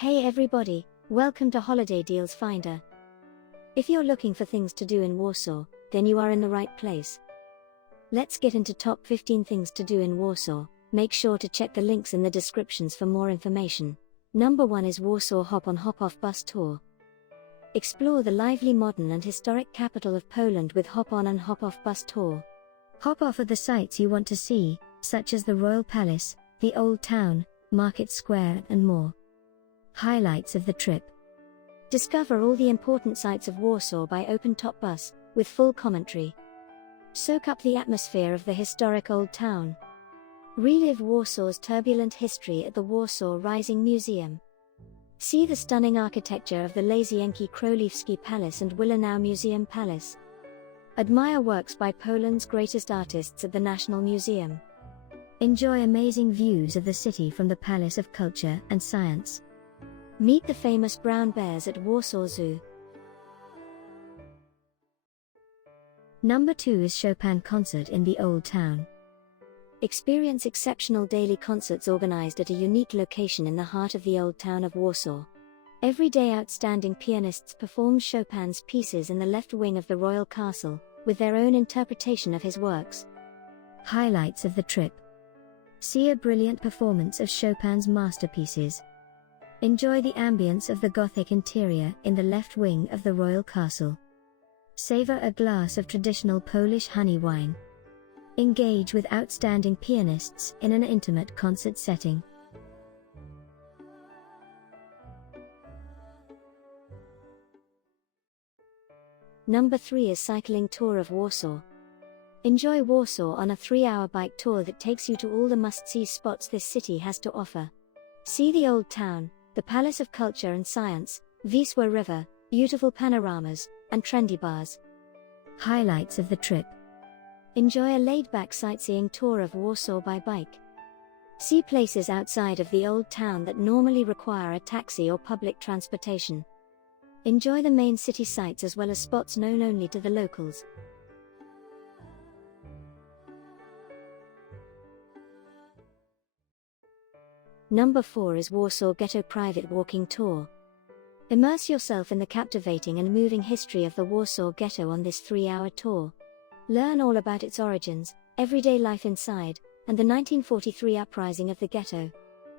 Hey everybody, welcome to Holiday Deals Finder. If you're looking for things to do in Warsaw, then you are in the right place. Let's get into top 15 things to do in Warsaw. Make sure to check the links in the descriptions for more information. Number 1 is Warsaw Hop-on Hop-off Bus Tour. Explore the lively modern and historic capital of Poland with Hop-on and Hop-off Bus Tour. Hop off at the sites you want to see, such as the Royal Palace, the Old Town, Market Square and more. Highlights of the trip. Discover all the important sights of Warsaw by open-top bus, with full commentary. Soak up the atmosphere of the historic Old Town. Relive Warsaw's turbulent history at the Warsaw Rising Museum. See the stunning architecture of the Lazienki Królewski Palace and Wilanów Museum Palace. Admire works by Poland's greatest artists at the National Museum. Enjoy amazing views of the city from the Palace of Culture and Science. Meet the famous brown bears at Warsaw Zoo. Number 2 is Chopin Concert in the Old Town. Experience exceptional daily concerts organized at a unique location in the heart of the Old Town of Warsaw. Every day outstanding pianists perform Chopin's pieces in the left wing of the Royal Castle, with their own interpretation of his works. Highlights of the trip. See a brilliant performance of Chopin's masterpieces. Enjoy the ambience of the Gothic interior in the left wing of the Royal Castle. Savor a glass of traditional Polish honey wine. Engage with outstanding pianists in an intimate concert setting. Number 3 is Cycling Tour of Warsaw. Enjoy Warsaw on a 3-hour bike tour that takes you to all the must-see spots this city has to offer. See the Old Town, the Palace of Culture and Science, Wisła River, beautiful panoramas, and trendy bars. Highlights of the trip. Enjoy a laid-back sightseeing tour of Warsaw by bike. See places outside of the Old Town that normally require a taxi or public transportation. Enjoy the main city sights as well as spots known only to the locals. Number 4 is Warsaw Ghetto Private Walking Tour. Immerse yourself in the captivating and moving history of the Warsaw Ghetto on this 3-hour tour. Learn all about its origins, everyday life inside, and the 1943 uprising of the ghetto.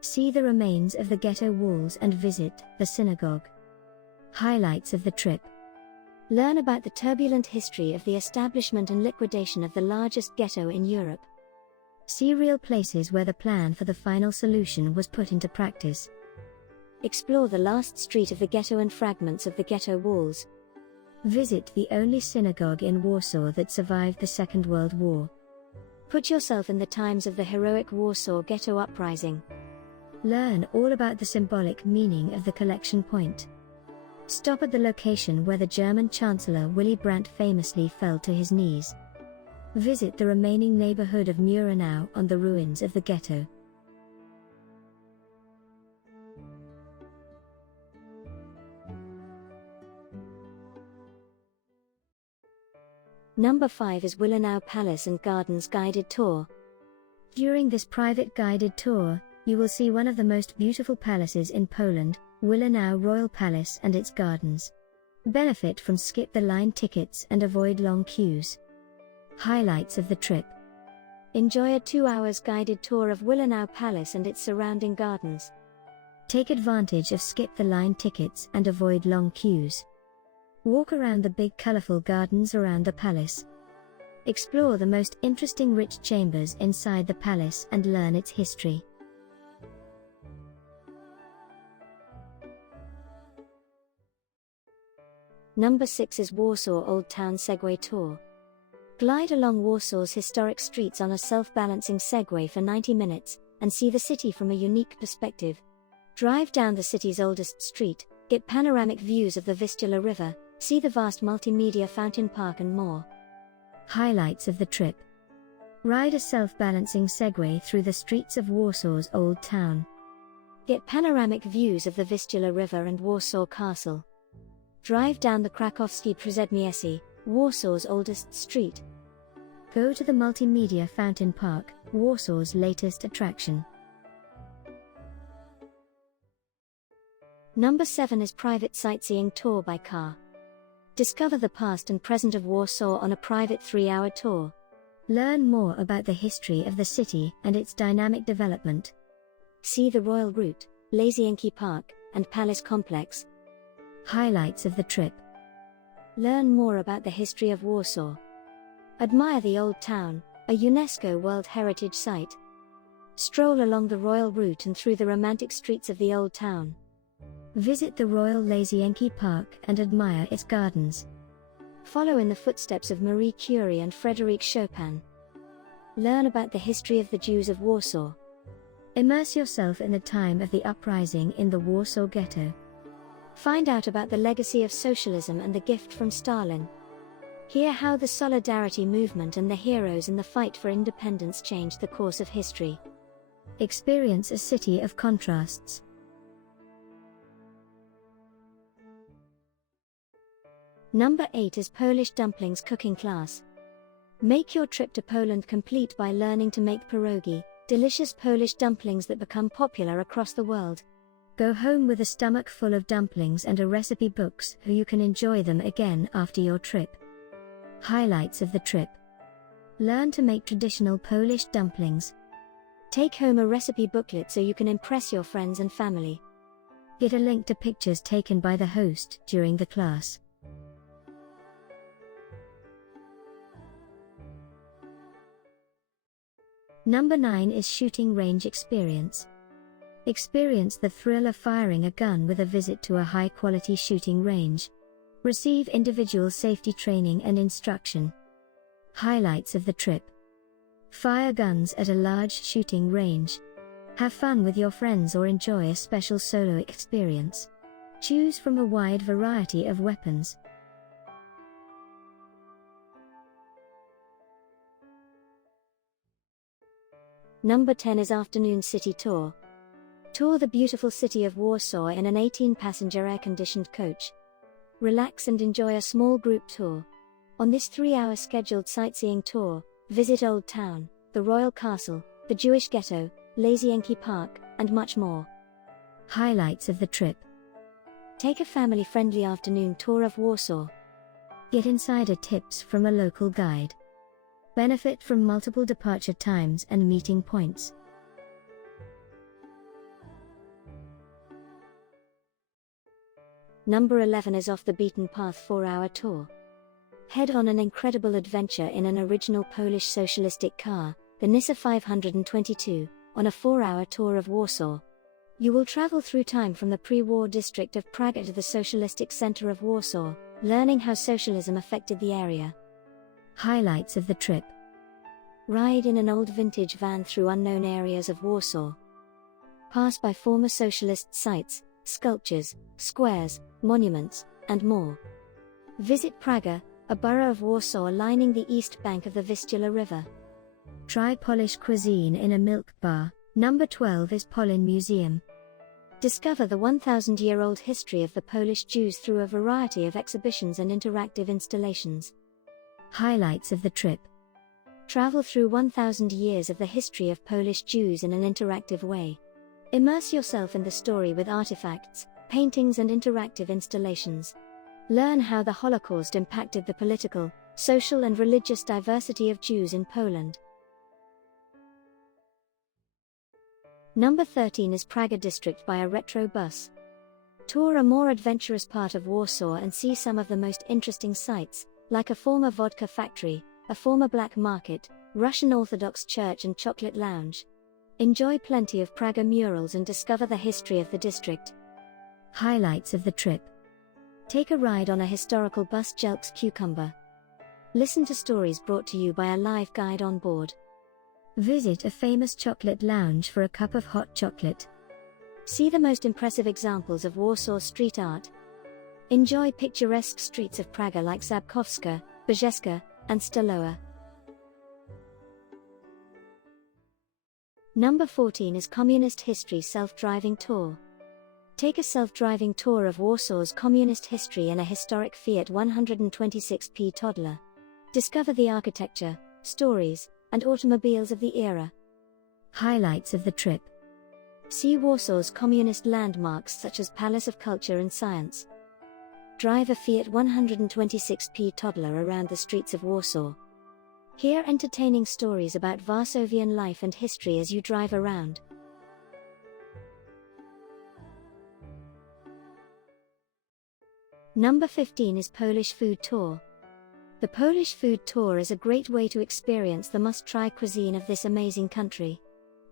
See the remains of the ghetto walls and visit the synagogue. Highlights of the trip. Learn about the turbulent history of the establishment and liquidation of the largest ghetto in Europe. See real places where the plan for the final solution was put into practice. Explore the last street of the ghetto and fragments of the ghetto walls. Visit the only synagogue in Warsaw that survived the Second World War. Put yourself in the times of the heroic Warsaw Ghetto uprising. Learn all about the symbolic meaning of the collection point. Stop at the location where the German Chancellor Willy Brandt famously fell to his knees. Visit the remaining neighborhood of Muranów on the ruins of the ghetto. Number 5 is Wilanów Palace and Gardens Guided Tour. During this private guided tour, you will see one of the most beautiful palaces in Poland, Wilanów Royal Palace and its gardens. Benefit from skip-the-line tickets and avoid long queues. Highlights of the trip. Enjoy a 2-hour guided tour of Wilanów Palace and its surrounding gardens. Take advantage of skip-the-line tickets and avoid long queues. Walk around the big colorful gardens around the palace. Explore the most interesting rich chambers inside the palace and learn its history. Number 6 is Warsaw Old Town Segway Tour. Glide along Warsaw's historic streets on a self-balancing Segway for 90 minutes, and see the city from a unique perspective. Drive down the city's oldest street, get panoramic views of the Vistula River, see the vast multimedia fountain park and more. Highlights of the trip. Ride a self-balancing Segway through the streets of Warsaw's Old Town. Get panoramic views of the Vistula River and Warsaw Castle. Drive down the Krakowskie Przedmieście, Warsaw's oldest street. Go to the multimedia fountain park, Warsaw's latest attraction. Number 7 is private sightseeing tour by car. Discover the past and present of Warsaw on a private 3-hour tour. Learn more about the history of the city and its dynamic development. See the Royal Route, Łazienki Park, and Palace Complex. Highlights of the trip. Learn more about the history of Warsaw. Admire the Old Town, a UNESCO World Heritage Site. Stroll along the Royal Route and through the romantic streets of the Old Town. Visit the Royal Łazienki Park and admire its gardens. Follow in the footsteps of Marie Curie and Frédéric Chopin. Learn about the history of the Jews of Warsaw. Immerse yourself in the time of the uprising in the Warsaw Ghetto. Find out about the legacy of socialism and the gift from Stalin. Hear how the Solidarity movement and the heroes in the fight for independence changed the course of history. Experience a city of contrasts. Number 8 is Polish dumplings cooking class. Make your trip to Poland complete by learning to make pierogi, delicious Polish dumplings that become popular across the world. Go home with a stomach full of dumplings and a recipe book so you can enjoy them again after your trip. Highlights of the trip. Learn to make traditional Polish dumplings. Take home a recipe booklet so you can impress your friends and family. Get a link to pictures taken by the host during the class. Number 9 is shooting range experience. Experience the thrill of firing a gun with a visit to a high-quality shooting range. Receive individual safety training and instruction. Highlights of the trip. Fire guns at a large shooting range. Have fun with your friends or enjoy a special solo experience. Choose from a wide variety of weapons. Number 10 is afternoon city tour. Tour the beautiful city of Warsaw in an 18-passenger air-conditioned coach. Relax and enjoy a small group tour. On this 3-hour scheduled sightseeing tour, visit Old Town, the Royal Castle, the Jewish Ghetto, Łazienki Park, and much more. Highlights of the trip. Take a family-friendly afternoon tour of Warsaw. Get insider tips from a local guide. Benefit from multiple departure times and meeting points. Number 11 is Off the Beaten Path 4-hour tour. Head on an incredible adventure in an original Polish socialistic car, the Nysa 522, on a 4-hour tour of Warsaw. You will travel through time from the pre-war district of Praga to the socialistic center of Warsaw, learning how socialism affected the area. Highlights of the trip. Ride in an old vintage van through unknown areas of Warsaw. Pass by former socialist sites, sculptures, squares, monuments, and more. Visit Praga, a borough of Warsaw lining the east bank of the Vistula River. Try Polish cuisine in a milk bar. Number 12 is POLIN Museum. Discover the 1,000-year-old history of the Polish Jews through a variety of exhibitions and interactive installations. Highlights of the trip. Travel through 1,000 years of the history of Polish Jews in an interactive way. Immerse yourself in the story with artifacts, paintings and interactive installations. Learn how the Holocaust impacted the political, social and religious diversity of Jews in Poland. Number 13 is Praga district by a retro bus. Tour a more adventurous part of Warsaw and see some of the most interesting sights, like a former vodka factory, a former black market, Russian Orthodox church and chocolate lounge. Enjoy plenty of Praga murals and discover the history of the district. Highlights of the trip. Take a ride on a historical bus Jelks Cucumber. Listen to stories brought to you by a live guide on board. Visit a famous chocolate lounge for a cup of hot chocolate. See the most impressive examples of Warsaw street art. Enjoy picturesque streets of Praga like Zabkowska, Brzeska, and Stalowa. Number 14 is Communist History Self-Driving Tour. Take a self-driving tour of Warsaw's communist history in a historic Fiat 126P toddler. Discover the architecture, stories, and automobiles of the era. Highlights of the trip. See Warsaw's communist landmarks such as Palace of Culture and Science. Drive a Fiat 126p toddler around the streets of Warsaw. Hear entertaining stories about Varsovian life and history as you drive around. Number 15 is Polish Food Tour. The Polish Food Tour is a great way to experience the must-try cuisine of this amazing country.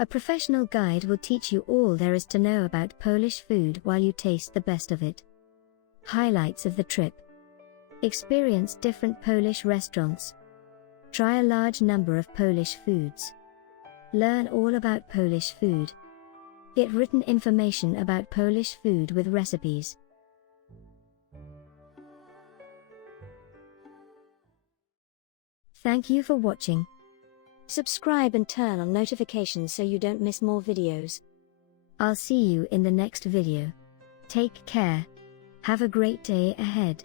A professional guide will teach you all there is to know about Polish food while you taste the best of it. Highlights of the trip: experience different Polish restaurants. Try a large number of Polish foods. Learn all about Polish food. Get written information about Polish food with recipes. Thank you for watching. Subscribe and turn on notifications so you don't miss more videos. I'll see you in the next video. Take care. Have a great day ahead.